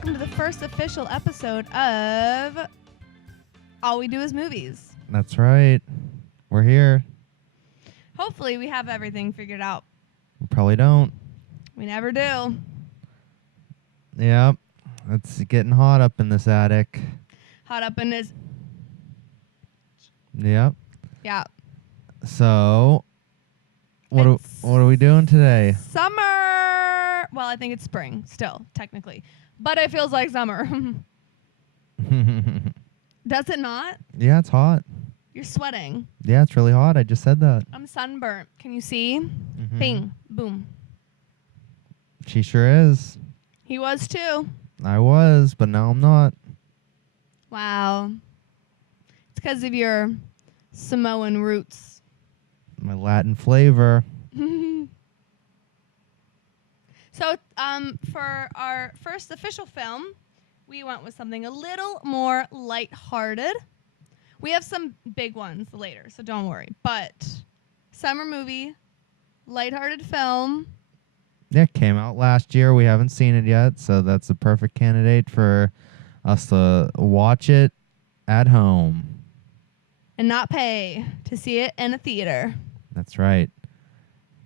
welcome to the first official episode of All We Do Is Movies. That's right. We're here. Hopefully we have everything figured out. We probably don't. We never do. Yep. It's getting hot up in this attic. Hot up in this. Yep. Yeah. So, what are we doing today? Summer. Well, I think it's spring still, technically. But it feels like summer. Does it not? Yeah, it's hot. You're sweating. Yeah, it's really hot. I just said that. I'm sunburnt. Can you see? Mm-hmm. Bing. Boom. She sure is. He was too. I was, but now I'm not. Wow. It's because of your Samoan roots. My Latin flavor. So, for our first official film, we went with something a little more lighthearted. We have some big ones later, so don't worry. But summer movie, lighthearted film. Yeah, it came out last year. We haven't seen it yet, so that's a perfect candidate for us to watch it at home. And not pay to see it in a theater. That's right.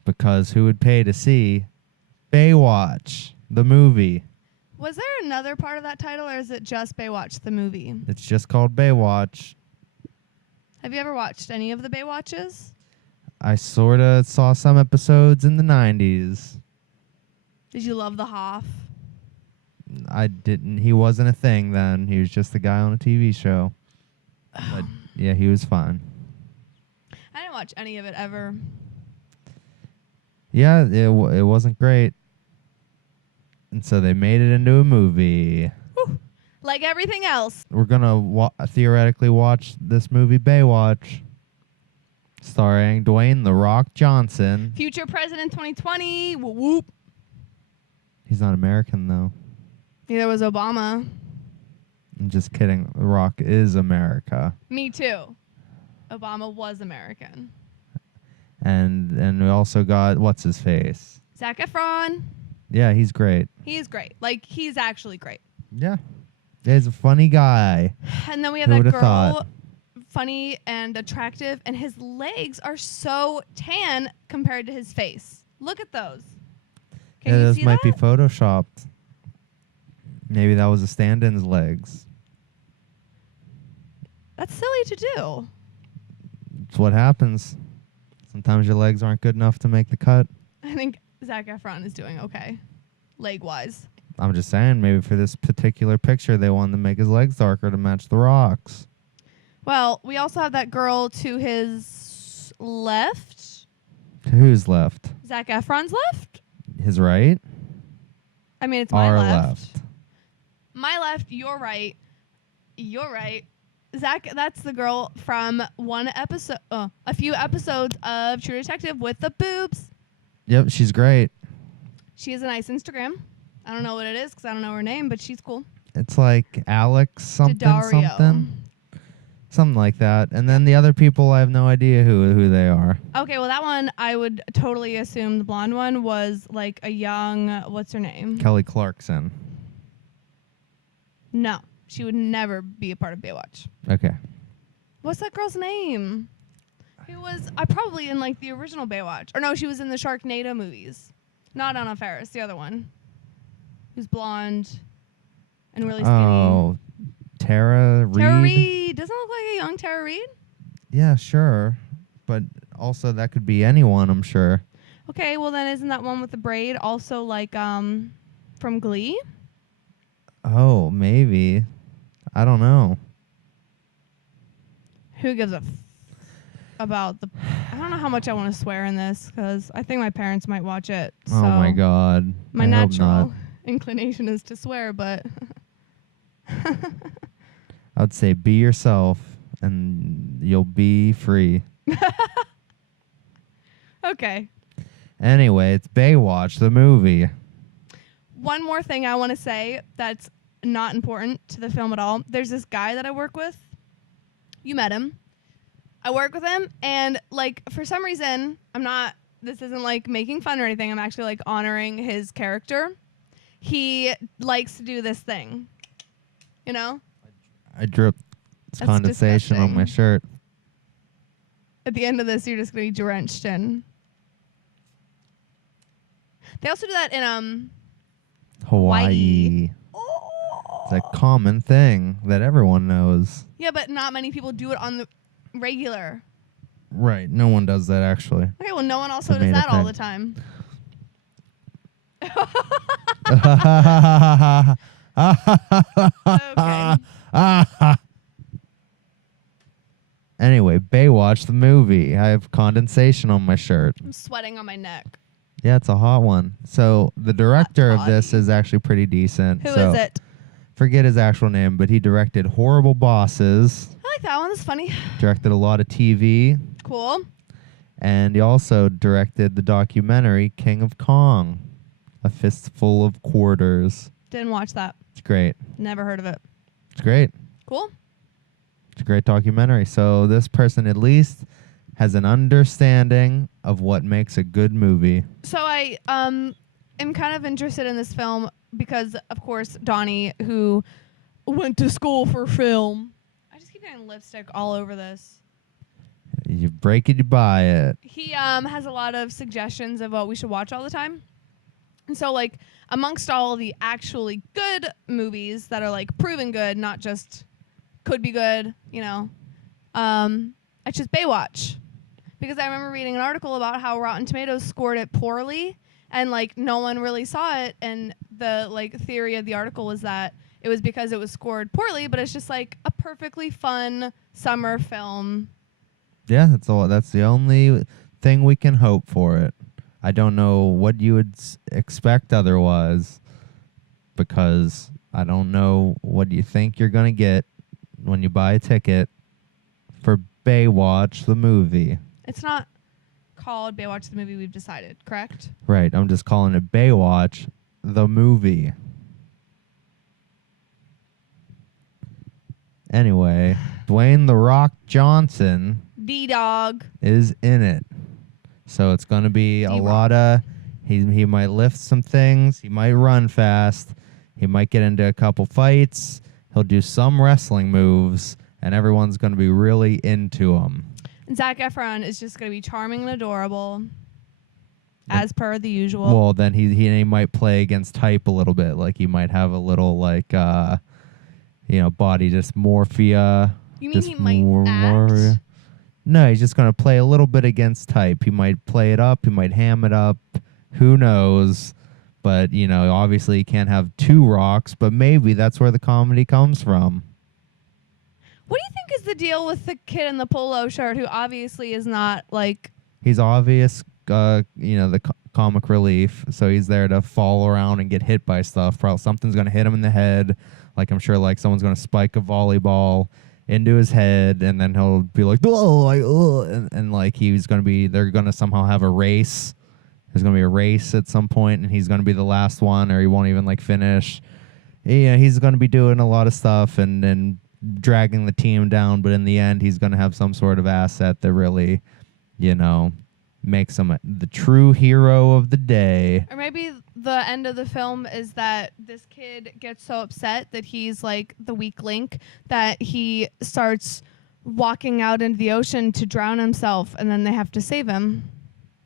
Because who would pay to see Baywatch, the movie? Was there another part of that title, or is it just Baywatch, the movie? It's just called Baywatch. Have you ever watched any of the Baywatches? I sort of saw some episodes in the 90s. Did you love the Hoff? I didn't. He wasn't a thing then. He was just a guy on a TV show. But yeah, he was fun. I didn't watch any of it ever. Yeah, it wasn't great. And so they made it into a movie. Whew. Like everything else. We're going to theoretically watch this movie Baywatch, starring Dwayne "The Rock" Johnson. Future President 2020. Whoop, whoop. He's not American, though. Neither was Obama. I'm just kidding. The Rock is America. Me too. Obama was American. And we also got, what's his face? Zac Efron. Yeah, he's great. He is great. Like, he's actually great. Yeah. He's a funny guy. And then we have Who that would've girl, thought? funny and attractive, and his legs are so tan compared to his face. Look at those. Can Yeah, you those see might be that? photoshopped. Maybe that was a stand-in's legs. That's silly to do. It's what happens. Sometimes your legs aren't good enough to make the cut. I think Zac Efron is doing okay, leg-wise. I'm just saying, maybe for this particular picture, they wanted to make his legs darker to match the Rock's. Well, we also have that girl to his left. To whose left? Zac Efron's left? His right? I mean, it's my Our left. My left, your right. You're right. Zach, that's the girl from a few episodes of True Detective with the boobs. Yep, she's great. She has a nice Instagram. I don't know what it is because I don't know her name, but she's cool. It's like Alex something Daddario. something. Something like that. And then the other people, I have no idea who they are. Okay, well, that one, I would totally assume the blonde one was like a young, what's her name? Kelly Clarkson. No, she would never be a part of Baywatch. Okay. What's that girl's name? Who was probably in like the original Baywatch. Or no, she was in the Sharknado movies. Not Anna Faris, the other one. Who's blonde and really skinny. Oh, Tara Reid? Tara Reid. Doesn't look like a young Tara Reid. Yeah, sure. But also that could be anyone, I'm sure. Okay, well then isn't that one with the braid also like from Glee? Oh, maybe. I don't know. Who gives a about the... I don't know how much I want to swear in this because I think my parents might watch it. Oh, my God. My I hope natural not. inclination is to swear, but... I would say be yourself and you'll be free. Okay. Anyway, it's Baywatch, the movie. One more thing I want to say that's not important to the film at all. There's this guy that I work with. You met him. I work with him, and, like, for some reason, this isn't, like, making fun or anything. I'm actually, like, honoring his character. he likes to do this thing. You know? I dripped That's condensation on my disgusting. shirt. At the end of this, you're just going to be drenched in. They also do that in Hawaii. Oh. It's a common thing that everyone knows. Yeah, but not many people do it on the regular. Right. No one does that, actually. Okay, well, no one also They does made a that all thing. the time. Okay. Anyway, Baywatch the movie. I have condensation on my shirt. I'm sweating on my neck. Yeah, it's a hot one. So the director of this body. is actually pretty decent. Who so is it? Forget his actual name, but he directed Horrible Bosses, I like that one. That's funny. directed a lot of TV, Cool. and he also directed the documentary King of Kong, A Fistful of Quarters. Didn't watch that. It's great. Never heard of it. It's great. Cool. It's a great documentary. So this person at least has an understanding of what makes a good movie. So I am kind of interested in this film because, of course, Donny, who went to school for film. I just keep getting lipstick all over this. You break it, you buy it. He has a lot of suggestions of what we should watch all the time. And so, like, amongst all the actually good movies that are, like, proven good, not just could be good, you know, I chose Baywatch. Because I remember reading an article about how Rotten Tomatoes scored it poorly and, like, no one really saw it. And the, like, theory of the article was that it was because it was scored poorly, but it's just, like, a perfectly fun summer film. Yeah, that's all. That's the only thing we can hope for it. I don't know what you would expect otherwise, because I don't know what you think you're going to get when you buy a ticket for Baywatch the movie. It's not called Baywatch the movie, we've decided, correct? Right, I'm just calling it Baywatch the movie. Anyway, Dwayne "The Rock" Johnson D-Dog. is in it. So it's going to be a D-Rock. lot of... He might lift some things. He might run fast. He might get into a couple fights. He'll do some wrestling moves, and everyone's going to be really into him. And Zac Efron is just going to be charming and adorable, as per the usual. Well, then he might play against type a little bit. Like, he might have a little, like, body dysmorphia. You mean he might act? No, he's just going to play a little bit against type. He might play it up. He might ham it up. Who knows? But, obviously he can't have two rocks, but maybe that's where the comedy comes from. What do you think is the deal with the kid in the polo shirt who obviously is not, like... He's obvious, the comic relief, so he's there to fall around and get hit by stuff. Probably something's going to hit him in the head. Like, I'm sure, like, someone's going to spike a volleyball into his head, and then he'll be like, oh, and like, they're going to somehow have a race. There's going to be a race at some point, and he's going to be the last one, or he won't even, like, finish. Yeah, he's going to be doing a lot of stuff and dragging the team down, but in the end, he's going to have some sort of asset that really, makes him the true hero of the day. Or maybe the end of the film is that this kid gets so upset that he's, like, the weak link that he starts walking out into the ocean to drown himself, and then they have to save him.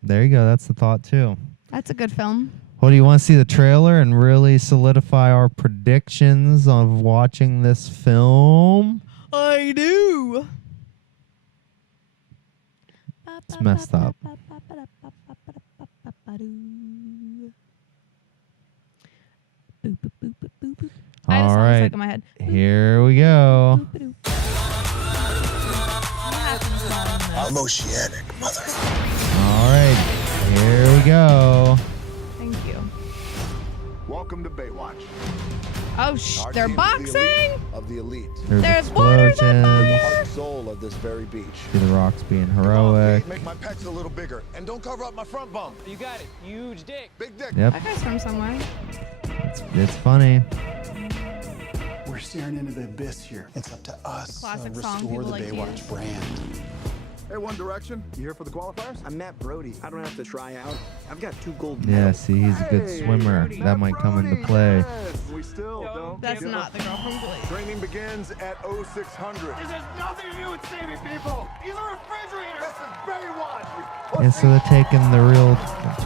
There you go. That's the thought, too. That's a good film. Well, do you want to see the trailer and really solidify our predictions of watching this film? I do. It's messed up. I had a All song right, stuck in my head. here we go. I'm oceanic, mother. All right, here we go. Thank you. Welcome to Baywatch. Oh, Our they're team is the boxing. elite of the elite. There's waters on The explosions. heart and soul of this very beach. See the rocks being Come on, heroic. Pete, make my pecs a little bigger, and don't cover up my front bump. You got it. Huge dick. Big dick. Yep, That guy's from somewhere. it's funny. We're staring into the abyss here. It's up to us Classic to song restore people the like Baywatch use. brand. Hey, One Direction, you here for the qualifiers? I'm Matt Brody. I don't have to try out. I've got 2 gold Yeah, medals. see, he's a good swimmer. That might come into play. Yes. We still don't. That's give not up. the girl from Glee. Training begins at 0600. This has nothing to do with saving people. These are refrigerators. This is Baywatch. Yeah, so they're taking the real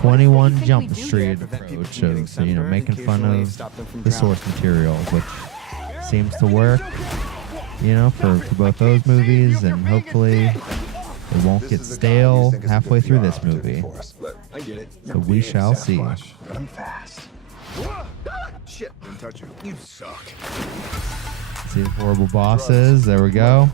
21 think Jump we do Street Prevent people approach from getting of, you know, sunburned, making fun occasionally of stop them from the drowning. source material, which seems to work, you know, for both those movies, and hopefully it won't get stale halfway through this movie. Look, I get it. So we shall see. I'm fast. Shit, didn't touch you. You suck. See the horrible bosses. There we go.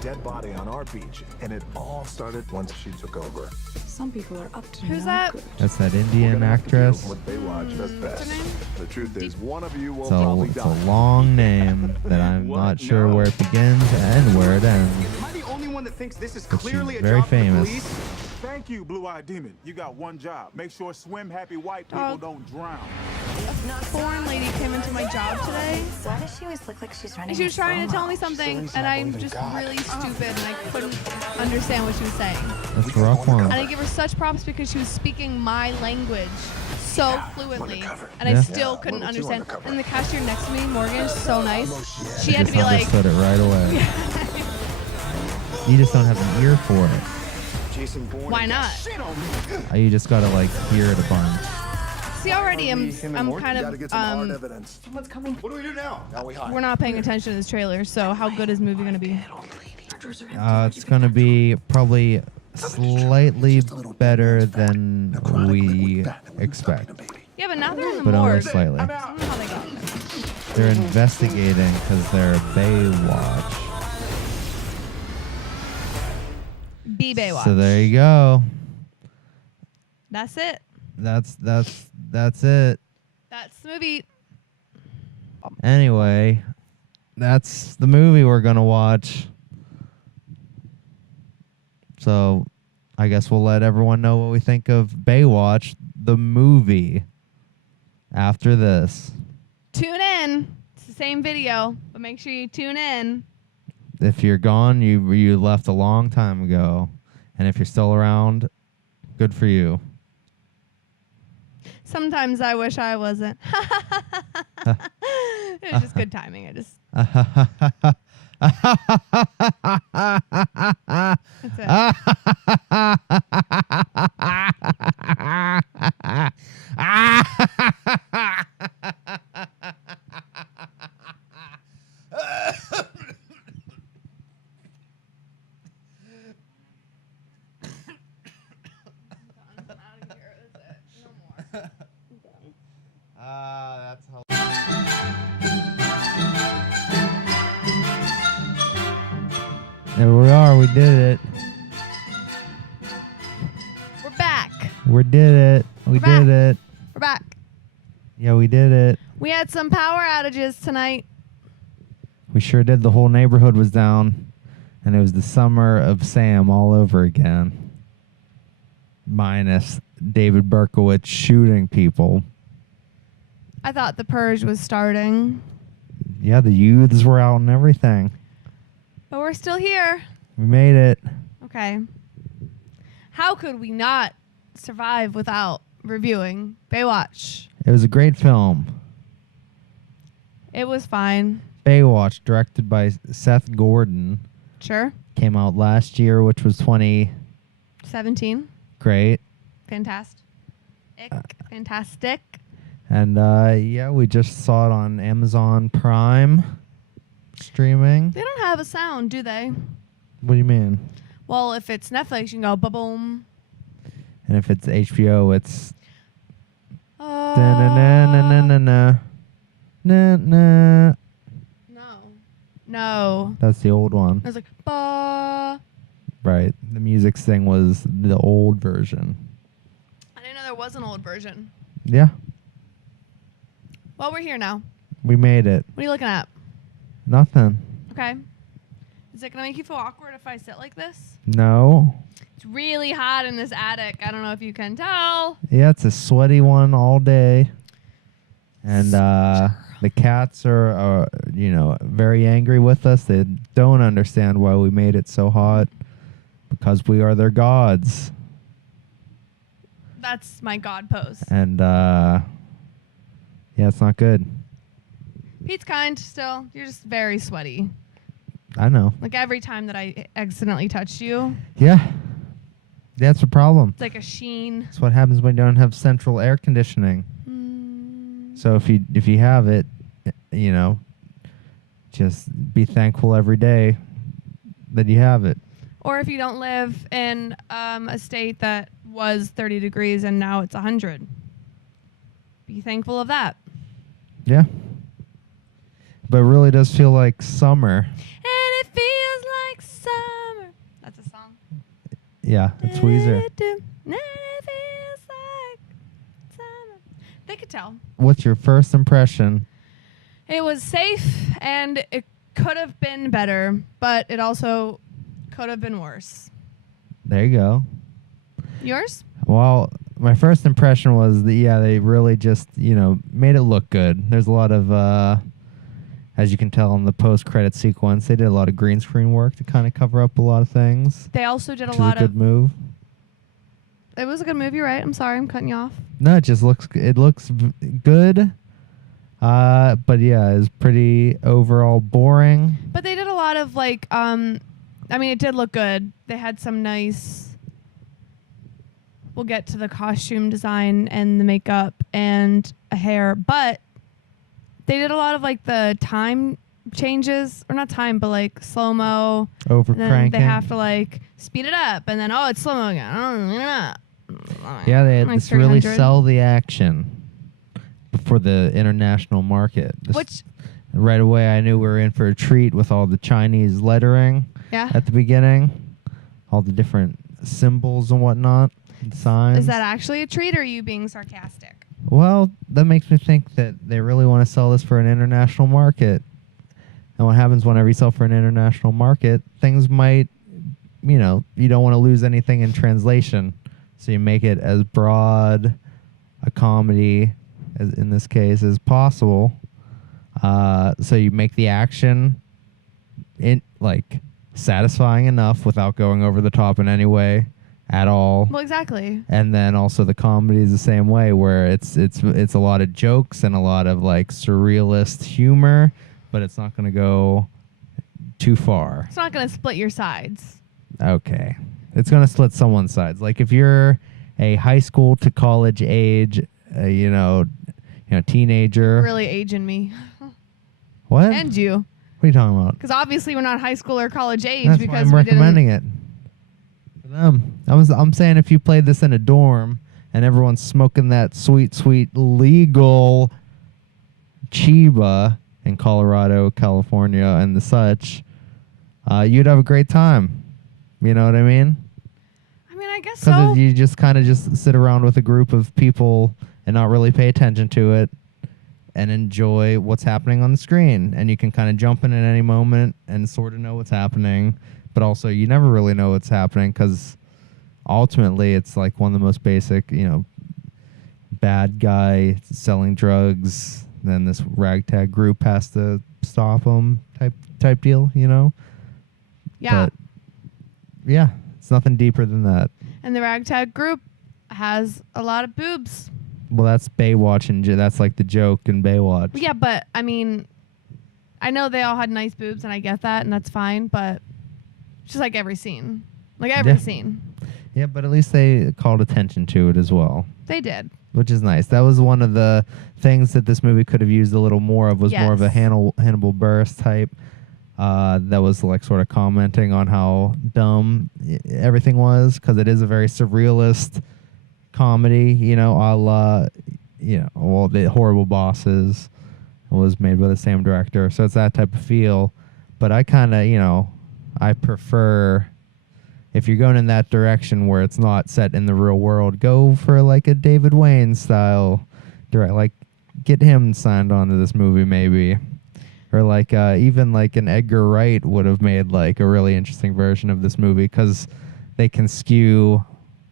Dead body on our beach, and it all started once she took over. Some people are up to Who's no that? good. That's that We're Indian gonna have to deal actress. with What Baywatch does What's best. her name? The truth is, one of you will So probably it's die. a long name that I'm not sure where it begins and where it ends. Am I the only one that thinks this is But she's clearly a very job for the famous. police? Thank you, Blue-Eyed Demon. You got one job. Make sure swim-happy white people Oh. don't drown. A foreign lady came into my job today, Why does she always look like she's running? and she was trying to tell me something, and I'm just really stupid, and I couldn't understand what she was saying. That's a rough one. And I give her such props because she was speaking my language so fluently, and I Yeah. still couldn't little too understand. undercover. And the cashier next to me, Morgan, is so nice. She had to Just be like, understood it right away. You just don't have an ear for it. Jason Bourne. why not? You just gotta like hear it a bunch. See, already I'm kind Gotta get some hard of, evidence. Someone's coming. What do we do now? Now we hide. we're not paying attention to this trailer, so how good is the movie going to be? It's gonna be probably slightly better than we expect. Yeah, but now they're in the But only morgue. slightly. I don't know how they got there. They're investigating because they're Baywatch. Be Baywatch. So there you go. That's it. That's it. That's the movie. Anyway, that's the movie we're gonna watch. So I guess we'll let everyone know what we think of Baywatch, the movie, after this. Tune in. It's the same video, but make sure you tune in. If you're gone, you left a long time ago. And if you're still around, good for you. Sometimes I wish I wasn't. It was just good timing. I just that's it. That's there we are. We did it. We're back. We did it. We We're back. did it. We're back. Yeah, we did it. We had some power outages tonight. We sure did. The whole neighborhood was down, and it was the summer of Sam all over again. Minus David Berkowitz shooting people. I thought the purge was starting, Yeah, the youths were out and everything. but we're still here. We made it. Okay. How could we not survive without reviewing Baywatch? It was a great film. It was fine. Baywatch, directed by Seth Gordon, Sure. came out last year, which was 20. 17. Great. Fantastic. Fantastic. And yeah, we just saw it on Amazon Prime streaming. They don't have a sound, do they? What do you mean? Well, if it's Netflix, you can go ba-boom. And if it's HBO, it's Uh, da-na-na-na-na-na. Na-na. No. No. That's the old one. I was like, ba. Right. The music thing was the old version. I didn't know there was an old version. Yeah, Well, we're here now. we made it. What are you looking at? Nothing. Okay. Is it going to make you feel awkward if I sit like this? No. It's really hot in this attic. I don't know if you can tell. Yeah, it's a sweaty one all day. And the cats are, very angry with us. They don't understand why we made it so hot. because we are their gods. That's my God pose. And yeah, it's not good. Pete's kind still. You're just very sweaty. I know. Like every time that I accidentally touched you, Yeah. That's a problem. it's like a sheen. That's what happens when you don't have central air conditioning. So if you have it, you know, just be thankful every day that you have it. Or if you don't live in a state that was 30 degrees and now it's 100. Be thankful of that. Yeah. But it really does feel like summer. And it feels like summer. That's a song. Yeah, it's Weezer. And it feels like summer. They could tell. What's your first impression? It was safe and it could have been better, but it also could have been worse. There you go. Yours? Well, my first impression was that, yeah, they really just, you know, made it look good. There's a lot of, as you can tell in the post-credit sequence, they did a lot of green screen work to kind of cover up a lot of things. They also did a Which is lot a good move. It was a good movie, right? I'm sorry, I'm cutting you off. No, it just looks, good. But yeah, it's pretty overall boring. But they did a lot of like, I mean, it did look good. They had some nice. We'll get to the costume design and the makeup and a hair, but they did a lot of like the time changes, or not time, but like slow mo. Over And then cranking. they have to like speed it up, and then it's slow mo again. Yeah, they had Like to really 300. sell the action for the international market. Which, Right away, I knew we were in for a treat with all the Chinese lettering yeah, at the beginning, all the different symbols and whatnot, and signs. is that actually a treat, or are you being sarcastic? Well, that makes me think that they really want to sell this for an international market. And what happens whenever you sell for an international market, things might, you know, you don't want to lose anything in translation. So you make it as broad a comedy, as in this case, as possible. So you make the action like satisfying enough without going over the top in any way at all. Well, exactly. And then also the comedy is the same way, where it's a lot of jokes and a lot of like surrealist humor, but it's not going to go too far. It's not going to split your sides. Okay. It's going to split someone's sides. Like if you're a high school to college age, teenager. Really aging me. What? And you. What are you talking about? Because obviously we're not high school or college age. That's why because I'm we recommending didn't. it. For them. I'm saying if you played this in a dorm and everyone's smoking that sweet, sweet legal Chiba in Colorado, California, and the such, you'd have a great time. You know what I mean? I mean, I guess Because so. you just kind of just sit around with a group of people and not really pay attention to it and enjoy what's happening on the screen. And you can kind of jump in at any moment and sort of know what's happening. But also, you never really know what's happening because ultimately it's like one of the most basic, bad guy selling drugs. Then this ragtag group has to stop him type deal, Yeah. But yeah, it's nothing deeper than that. And the ragtag group has a lot of boobs. Well, that's Baywatch, and that's like the joke in Baywatch. Yeah, but I mean, I know they all had nice boobs, and I get that, and that's fine. But just like every scene, Yeah. scene, Yeah, but at least they called attention to it as well, they did. which is nice. That was one of the things that this movie could have used a little more of, was more of a Yes. Hannibal Buress type. That was like sort of commenting on how dumb everything was, because it is a very surrealist comedy, a la, well, the Horrible Bosses was made by the same director, so it's that type of feel. But I kind of, I prefer, if you're going in that direction where it's not set in the real world, go for like a David Wayne style direct, like get him signed on to this movie maybe. Or like even like an Edgar Wright would have made like a really interesting version of this movie, because they can skew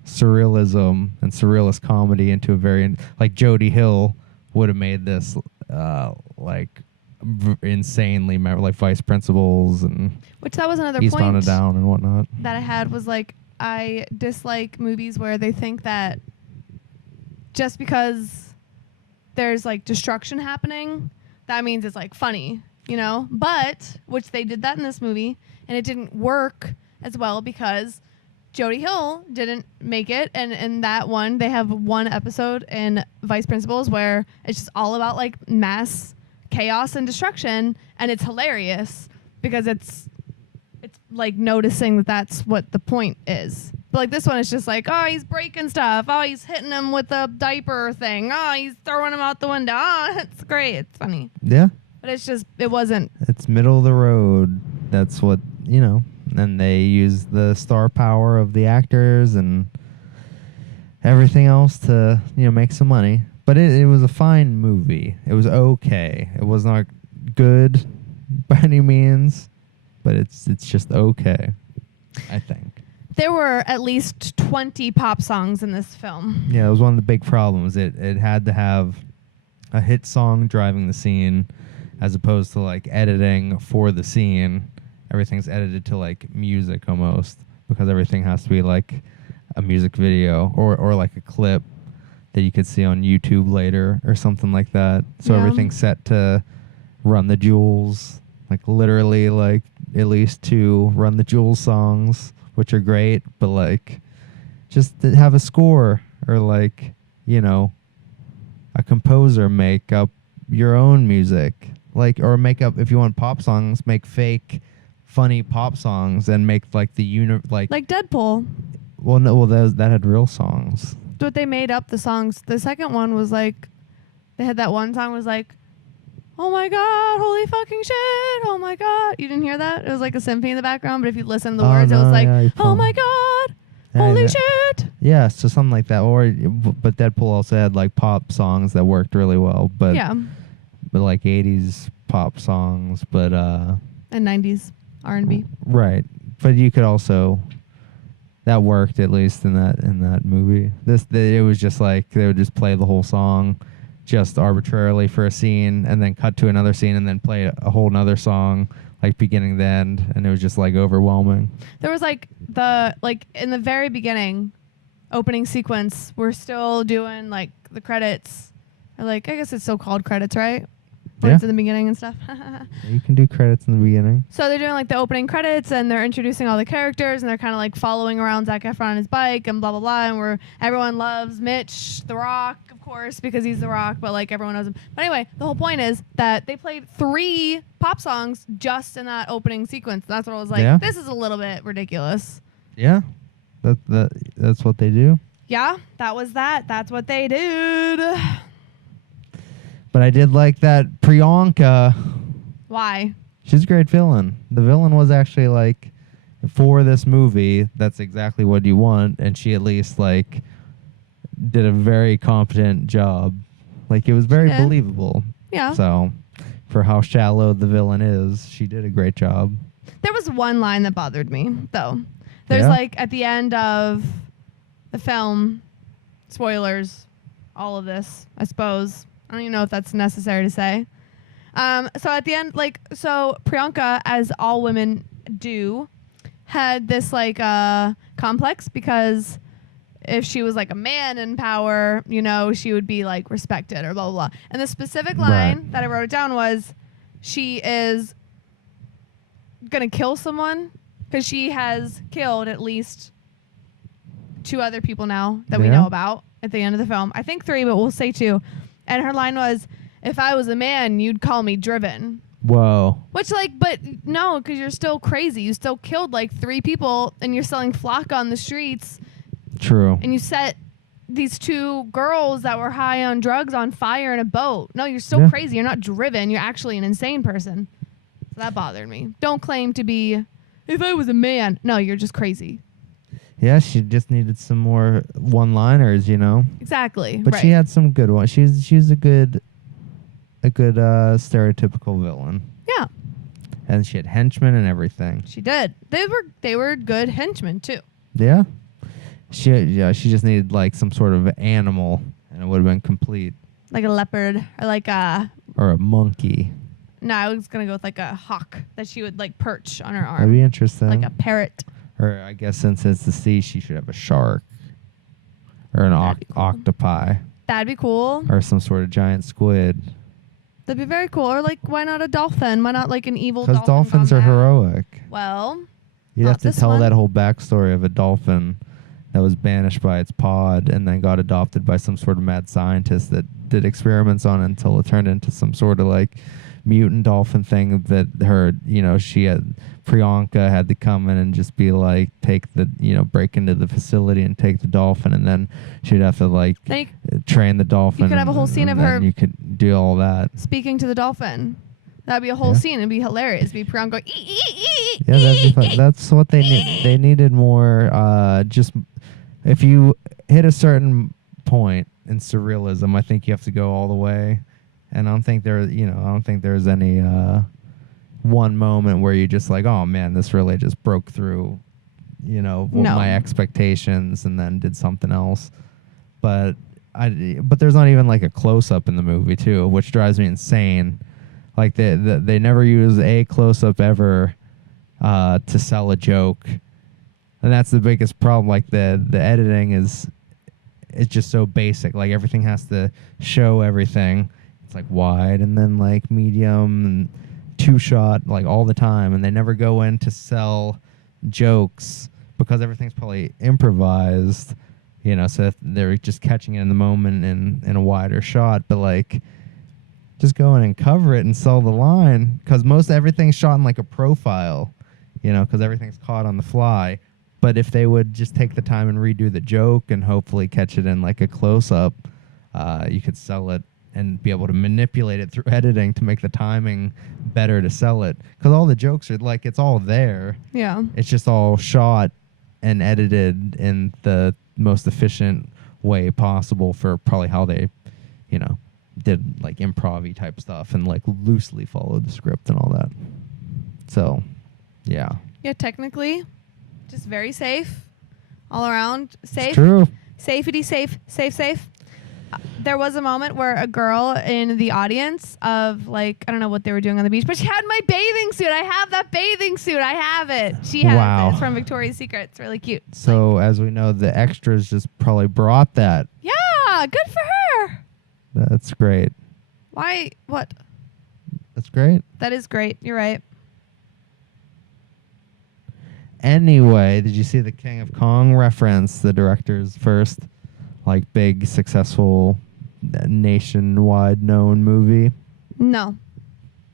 surrealism and surrealist comedy into a very, like Jody Hill would have made this like insanely like vice principals and Which that was another Eastbound point and Down and whatnot. that I had was like I dislike movies where they think that just because there's like destruction happening, that means it's like funny, you know? But which they did that in this movie, and it didn't work as well because Jody Hill didn't make it, and in that one they have one episode in Vice Principals where it's just all about like mass chaos and destruction, and it's hilarious because it's like noticing that that's what the point is. But like this one is just like, oh, he's breaking stuff, oh, he's hitting him with a diaper thing, oh, he's throwing him out the window, oh, it's great, it's funny. Yeah. But it's just, it wasn't. It's middle of the road. That's what, you know. And they use the star power of the actors and everything else to, you know, make some money. But it was a fine movie. It was okay. It was not good by any means, but it's just okay, I think. There were at least 20 pop songs in this film. Yeah, it was one of the big problems. It had to have a hit song driving the scene as opposed to like editing for the scene. Everything's edited to like music almost because everything has to be like a music video or like a clip that you could see on YouTube later or something like that. So Yeah. everything's set to Run the Jewels, like literally like at least 2 Run the Jewels songs, which are great, but like just to have a score or like, you know, a composer make up your own music, like, or make up, if you want pop songs, make fake funny pop songs and make like the like Deadpool. well no well that had real songs. But they made up the songs. The second one was like, they had that one song was like, oh my god, holy fucking shit, oh my god. You didn't hear that? It was like a symphony in the background, but if you listen to the words, it was like, oh my god, holy shit. Yeah, so something like that. But Deadpool also had like pop songs that worked really well, but Yeah. but like 80s pop songs, but And 90s R&B. right. But you could also, that worked at least in that movie. It was just like they would just play the whole song just arbitrarily for a scene and then cut to another scene and then play a whole nother song like beginning to end, and it was just like overwhelming. There was like in the very beginning opening sequence, we're still doing like the credits, or like I guess it's still called credits, right? When Yeah. it's in the beginning and stuff. You can do credits in the beginning. So they're doing like the opening credits and they're introducing all the characters and they're kind of like following around Zac Efron on his bike and blah blah blah, and everyone loves Mitch the Rock, of course, because he's the Rock, but like everyone knows him. But anyway, the whole point is that they played 3 pop songs just in that opening sequence. That's what I was like, Yeah. this is a little bit ridiculous. Yeah, that's what they do. Yeah, that was that. That's what they did. But I did like that Priyanka. Why? She's a great villain. The villain was actually like, for this movie, that's exactly what you want, and she at least like did a very competent job. Like it was very did. believable. Yeah. So, for how shallow the villain is, she did a great job. There was one line that bothered me, though. There's Yeah? like at the end of the film, spoilers, all of this, I suppose. I don't even know if that's necessary to say. So at the end, like, so Priyanka, as all women do, had this like complex because if she was like a man in power, you know, she would be like respected or blah blah blah. And the specific line Right. that I wrote down was, she is gonna kill someone because she has killed at least 2 other people now that we Yeah. know about at the end of the film. I think 3, but we'll say 2. And her line was, if I was a man, you'd call me driven. Whoa. Which, like, but no, because you're still crazy. You still killed like 3 people and you're selling flock on the streets, True. and you set these 2 girls that were high on drugs on fire in a boat. No, you're still Yeah. crazy. You're not driven. You're actually an insane person. So that bothered me. Don't claim to be, if I was a man. No, you're just crazy. Yeah, she just needed some more one-liners, you know. Exactly. But right. she had some good ones. She's a good stereotypical villain, Yeah, and she had henchmen and everything. she did. They were good henchmen too. Yeah. She just needed like some sort of animal, and it would have been complete. Like a leopard or like a Or a monkey. No, I was gonna go with like a hawk that she would like perch on her arm. That'd be interesting. Like a parrot. Or I guess since it's the sea, she should have a shark or an That'd be cool. octopi That'd be cool. or some sort of giant squid. That'd be very cool. Or like, why not a dolphin? Why not like an evil dolphin? Because dolphins are gone bad? heroic. Well, You'd not have to this tell one. that whole backstory of a dolphin that was banished by its pod and then got adopted by some sort of mad scientist that did experiments on it until it turned into some sort of like mutant dolphin thing that her, she had, Priyanka had to come in and just be like, break into the facility and take the dolphin, and then she'd have to like Then train the dolphin. you could have a whole and- scene and of then her- You could do all that. speaking to the dolphin. That'd be a whole Yeah. scene. It'd be hilarious. It'd be Priyanka going, "Ee, ee, ee, Yeah, that'd be fun. ee, ee." That's what they need. They needed more. Just if you hit a certain point in surrealism, I think you have to go all the way. And I don't think there's any one moment where you just like, oh man, this really just broke through, No. my expectations, and then did something else. But there's not even like a close up in the movie too, which drives me insane. Like they never use a close up ever to sell a joke, and that's the biggest problem. Like the editing is just so basic. Like everything has to show everything. It's like wide and then like medium and 2-shot like all the time, and they never go in to sell jokes because everything's probably improvised. So if they're just catching it in the moment in a wider shot, but like. Just go in and cover it and sell the line, because most everything's shot in like a profile, because everything's caught on the fly. But if they would just take the time and redo the joke and hopefully catch it in like a close-up, you could sell it and be able to manipulate it through editing to make the timing better to sell it. Because all the jokes are like, it's all there. Yeah. It's just all shot and edited in the most efficient way possible for probably how they, did like improv-y type stuff and like loosely followed the script and all that. So, yeah. Yeah, technically, just very safe all around. Safe. It's true. Safety, safe. There was a moment where a girl in the audience of like, I don't know what they were doing on the beach, but she had my bathing suit. I have that bathing suit. I have it. She has Wow. it. It's from Victoria's Secret. It's really cute. So, as we know, the extras just probably brought that. Yeah, good for her. That's great. Why? What? That's great. That is great. You're right. Anyway, did you see the King of Kong reference? The director's first, like, big, successful, nationwide known movie. No.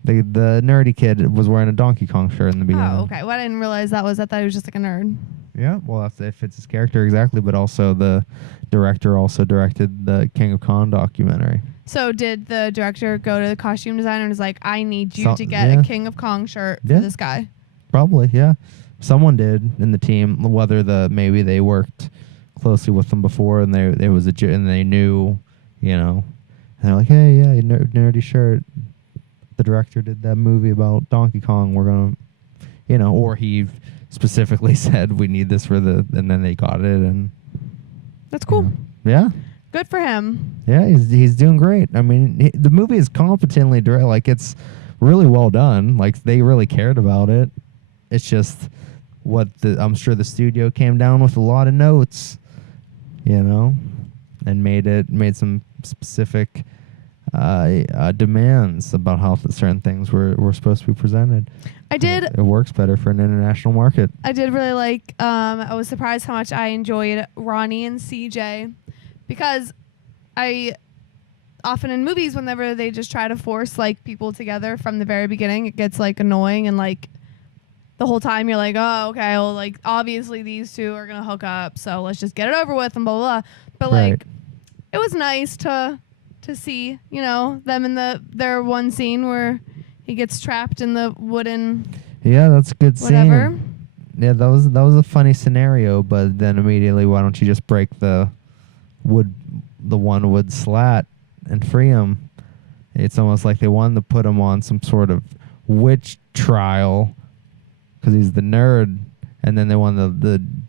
The nerdy kid was wearing a Donkey Kong shirt in the beginning. Oh, okay. Well, I didn't realize that was. I thought he was just like a nerd. Yeah, well, it fits his character exactly, but also the director also directed the King of Kong documentary. So did the director go to the costume designer and was like, I need you So- to get yeah. a King of Kong shirt for Yeah. this guy? Probably, yeah. Someone did in the team, whether maybe they worked closely with them before and and they knew, and they're like, hey, yeah, nerdy shirt. The director did that movie about Donkey Kong. We're gonna, or he specifically said we need this and then they got it, and That's cool. yeah, Good for him. yeah, he's doing great. I mean, the movie is competently directed. Like, it's really well done. Like, they really cared about it. It's just I'm sure the studio came down with a lot of notes, and made some specific demands about how certain things were supposed to be presented. It works better for an international market. I did really like, I was surprised how much I enjoyed Ronnie and CJ, because I often in movies, whenever they just try to force like people together from the very beginning, it gets like annoying, and like the whole time you're like, oh, okay, well, like obviously these two are gonna hook up, so let's just get it over with and blah blah blah. But Right. like, it was nice to see, them in Mm-hmm. their one scene where he gets trapped in the wooden Yeah, that's a good whatever. scene. Yeah, that was a funny scenario, but then immediately, why don't you just break the one wood slat and free him? It's almost like they wanted to put him on some sort of witch trial because he's the nerd, and then they wanted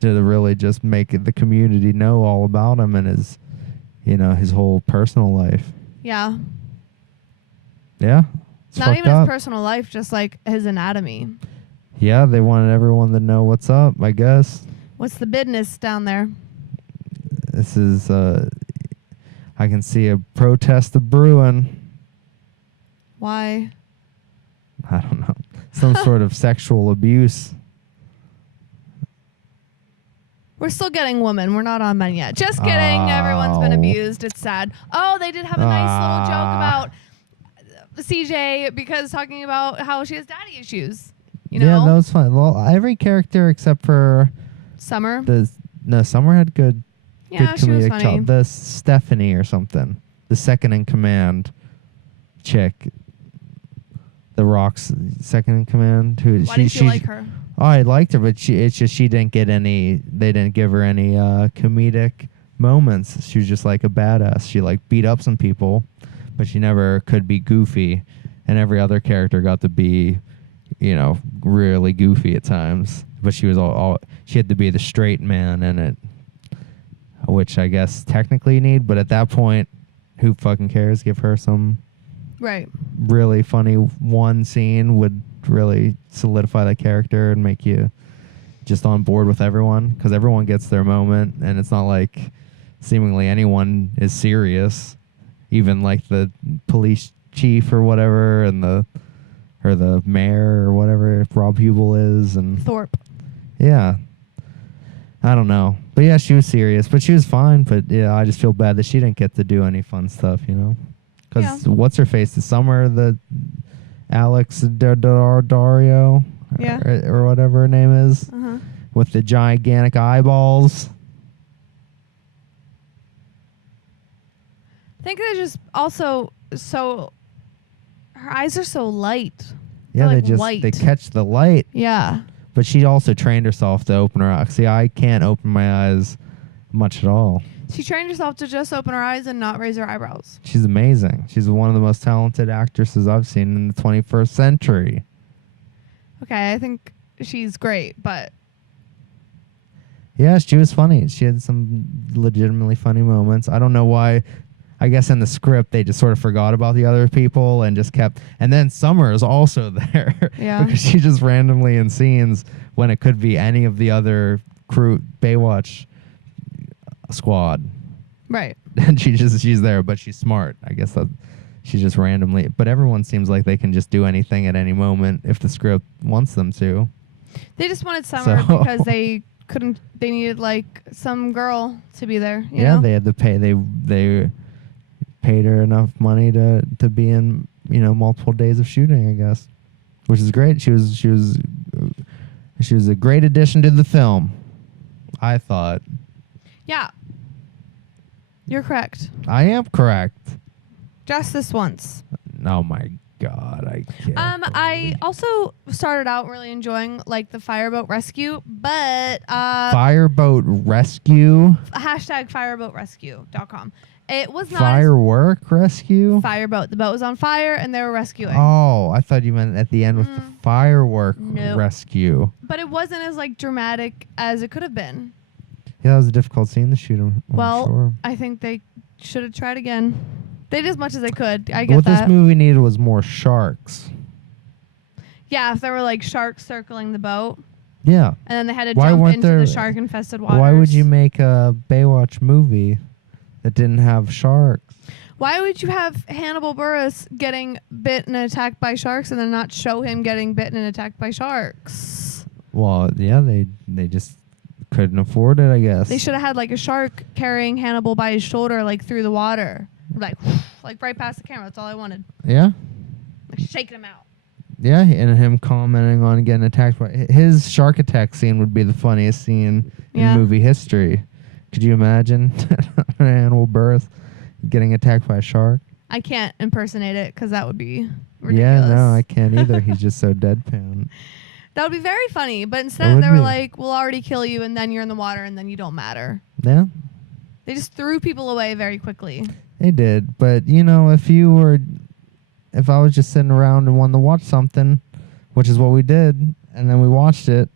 to really just make the community know all about him and his whole personal life. Yeah. Yeah. It's Not fucked even up. his personal life, just like his anatomy. Yeah, they wanted everyone to know what's up, I guess. What's the business down there? This is, I can see a protest of brewing. Why? I don't know. Some sort of sexual abuse. We're still getting women. We're not on men yet. Just kidding. Everyone's been Oh. abused. It's sad. Oh, they did have a nice little joke about CJ because talking about how she has daddy issues. You know? Yeah, that was fun. Well, every character except for Summer. Summer had good Yeah, she was comedic funny. The Stephanie or something. The second in command chick. The Rock's second in command. Why didn't you like her? Oh, I liked her, but it's just she didn't get any. They didn't give her any comedic moments. She was just like a badass. She like beat up some people, but she never could be goofy. And every other character got to be, really goofy at times. But she was all she had to be the straight man in it, which I guess technically you need. But at that point, who fucking cares? Give her some Right. really funny one scene would really solidify that character and make you just on board with everyone, because everyone gets their moment, and it's not like seemingly anyone is serious, even like the police chief or whatever, and the mayor or whatever, if Rob Hubel is, and Thorpe. yeah, I don't know, but yeah, she was serious, but she was fine. But yeah, I just feel bad that she didn't get to do any fun stuff, because what's her face, the Summer, the Alex Dario, Yeah. or whatever her name is, Uh-huh. with the gigantic eyeballs. I think they just also her eyes are so light. Yeah, They're they like white. they catch the light. Yeah. But she also trained herself to open her eyes. See, I can't open my eyes much at all. She trained herself to just open her eyes and not raise her eyebrows. She's amazing. She's one of the most talented actresses I've seen in the 21st century. Okay, I think she's great, but Yeah, she was funny. She had some legitimately funny moments. I don't know why. I guess in the script they just sort of forgot about the other people and just kept. And then Summer is also there. Yeah. Because she's just randomly in scenes when it could be any of the other crew, Baywatch squad. right. And she's there, but she's smart. I guess that she's just randomly. But everyone seems like they can just do anything at any moment if the script wants them to. They just wanted Summer So- because they couldn't. They needed like some girl to be there. You Yeah, know? they had to pay. They paid her enough money to be in multiple days of shooting, I guess, which is great. She was a great addition to the film, I thought. Yeah. You're correct. I am correct. Just this once. Oh my God, I can't. I believe- also started out really enjoying like the fireboat rescue, but Fireboat Rescue, #fireboatrescue.com. It was not Firework Rescue. fireboat. The boat was on fire and they were rescuing. Oh, I thought you meant at the end with the firework Nope. rescue. But it wasn't as like dramatic as it could have been. Yeah, that was a difficult scene to shoot. I'm Well, sure. I think they should have tried again. They did as much as they could. I get What that. this movie needed was more sharks. Yeah, if there were like sharks circling the boat Yeah. and then they had to Why jump weren't into there- the shark infested waters. Why would you make a Baywatch movie that didn't have sharks? Why would you have Hannibal Buress getting bitten and attacked by sharks and then not show him getting bitten and attacked by sharks? Well, yeah, they just couldn't afford it, I guess. They should have had like a shark carrying Hannibal by his shoulder like through the water. Like right past the camera. That's all I wanted. Yeah. Like shaking him out. Yeah, and him commenting on getting attacked by his shark attack scene would be the funniest scene Yeah. in movie history. Could you imagine Hannibal Buress getting attacked by a shark? I can't impersonate it because that would be ridiculous. Yeah, no, I can't either. He's just so deadpan. That would be very funny. But It instead would they were be. like, we'll already kill you and then you're in the water and then you don't matter. Yeah, They just threw people away very quickly. they did. But if I was just sitting around and wanted to watch something, which is what we did, and then we watched it,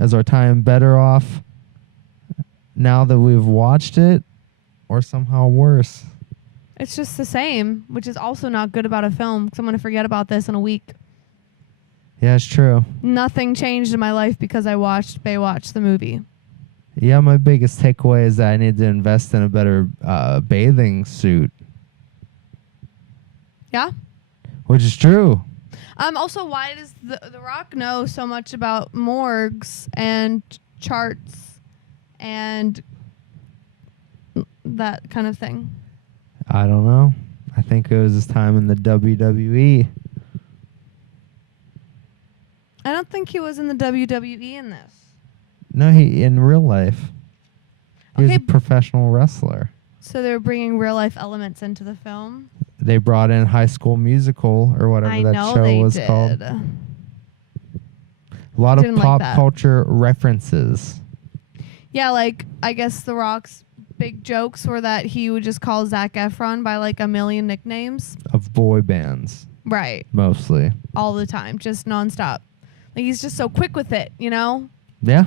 is our time better off now that we've watched it, or somehow worse? It's just the same, which is also not good about a film because I'm going to forget about this in a week. Yeah, it's true. Nothing changed in my life because I watched Baywatch, the movie. Yeah, my biggest takeaway is that I need to invest in a better bathing suit, Yeah? which is true. Also, why does the Rock know so much about morgues and charts and that kind of thing? I don't know. I think it was his time in the WWE. I don't think he was in the WWE in this. No, he in real life. He was Okay. a professional wrestler. So they're bringing real life elements into the film. They brought in High School Musical or whatever I that know show they was did. called. A lot of Didn't like pop that. culture references. Yeah, like I guess The Rock's big jokes were that he would just call Zac Efron by like a million nicknames. Of boy bands, Right. mostly. All the time, just nonstop. Like he's just so quick with it, you know? Yeah.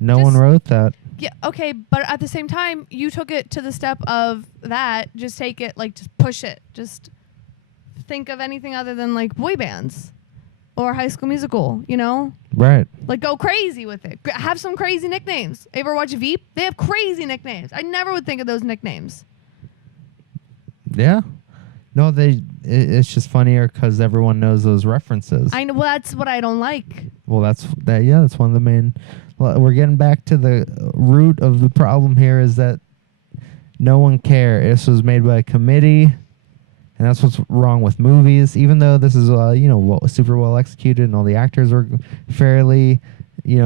No Just- one wrote that. Yeah, okay, but at the same time, you took it to the step of that. Just take it, like, just push it. Just think of anything other than, like, boy bands or High School Musical, you know? Right. Like, go crazy with it. Have some crazy nicknames. Ever watch Veep? They have crazy nicknames. I never would think of those nicknames. Yeah. No, it's just funnier because everyone knows those references. I know. Well, that's what I don't like. Well, that's one of the main. Well, we're getting back to the root of the problem here is that no one cared. This was made by a committee, and that's what's wrong with movies. Even though this is super well executed and all the actors were fairly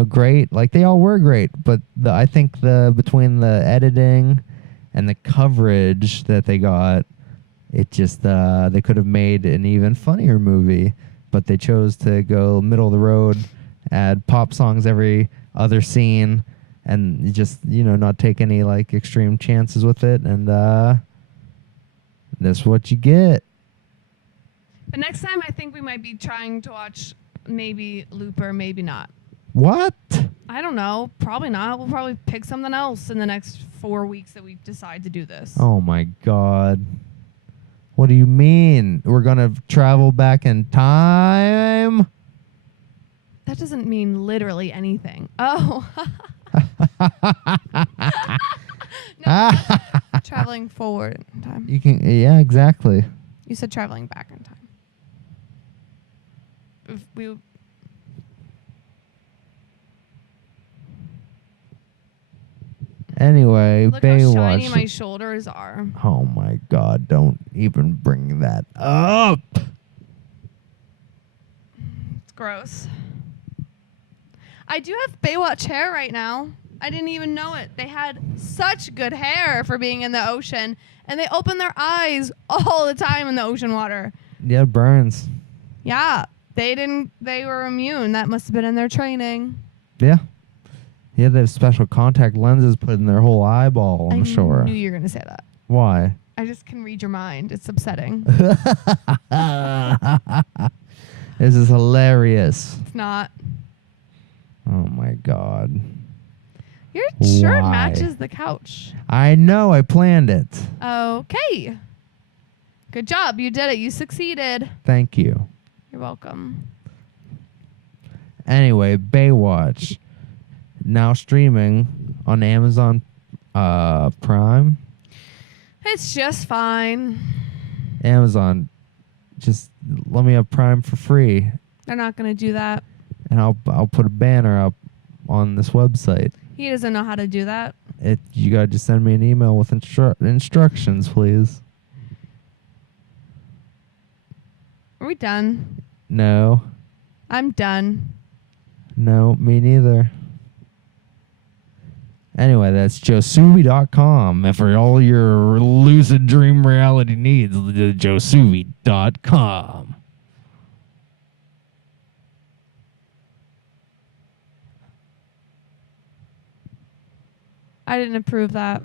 great, like they all were great, but I think between the editing and the coverage that they got, it just they could have made an even funnier movie, but they chose to go middle of the road, add pop songs every other scene, and just not take any like extreme chances with it, and that's what you get. But next time, I think we might be trying to watch maybe Looper, maybe not. What? I don't know. Probably not. We'll probably pick something else in the next 4 weeks that we decide to do this. Oh my God. What do you mean? We're gonna travel back in time? That doesn't mean literally anything. Oh. No, traveling forward in time. You can, yeah, exactly. You said traveling back in time. If we Anyway, look how shiny Baywatch. my shoulders are. Oh my God! Don't even bring that up. It's gross. I do have Baywatch hair right now. I didn't even know it. They had such good hair for being in the ocean, and they open their eyes all the time in the ocean water. Yeah, it burns. Yeah, they were immune. That must have been in their training. Yeah. Yeah, they have special contact lenses put in their whole eyeball, I'm sure. I knew you were going to say that. Why? I just can read your mind. It's upsetting. This is hilarious. It's not. Oh my God. Your shirt Why? matches the couch. I know, I planned it. Okay. Good job. You did it. You succeeded. Thank you. You're welcome. Anyway, Baywatch. Now streaming on Amazon Prime. It's just fine. Amazon, just let me have Prime for free, They're not going to do that. and I'll put a banner up on this website. He doesn't know how to do that. You gotta just send me an email with instructions, please. Are we done? No, I'm done. no, me neither. Anyway, that's josubi.com. And for all your lucid dream reality needs, josubi.com. I didn't approve that.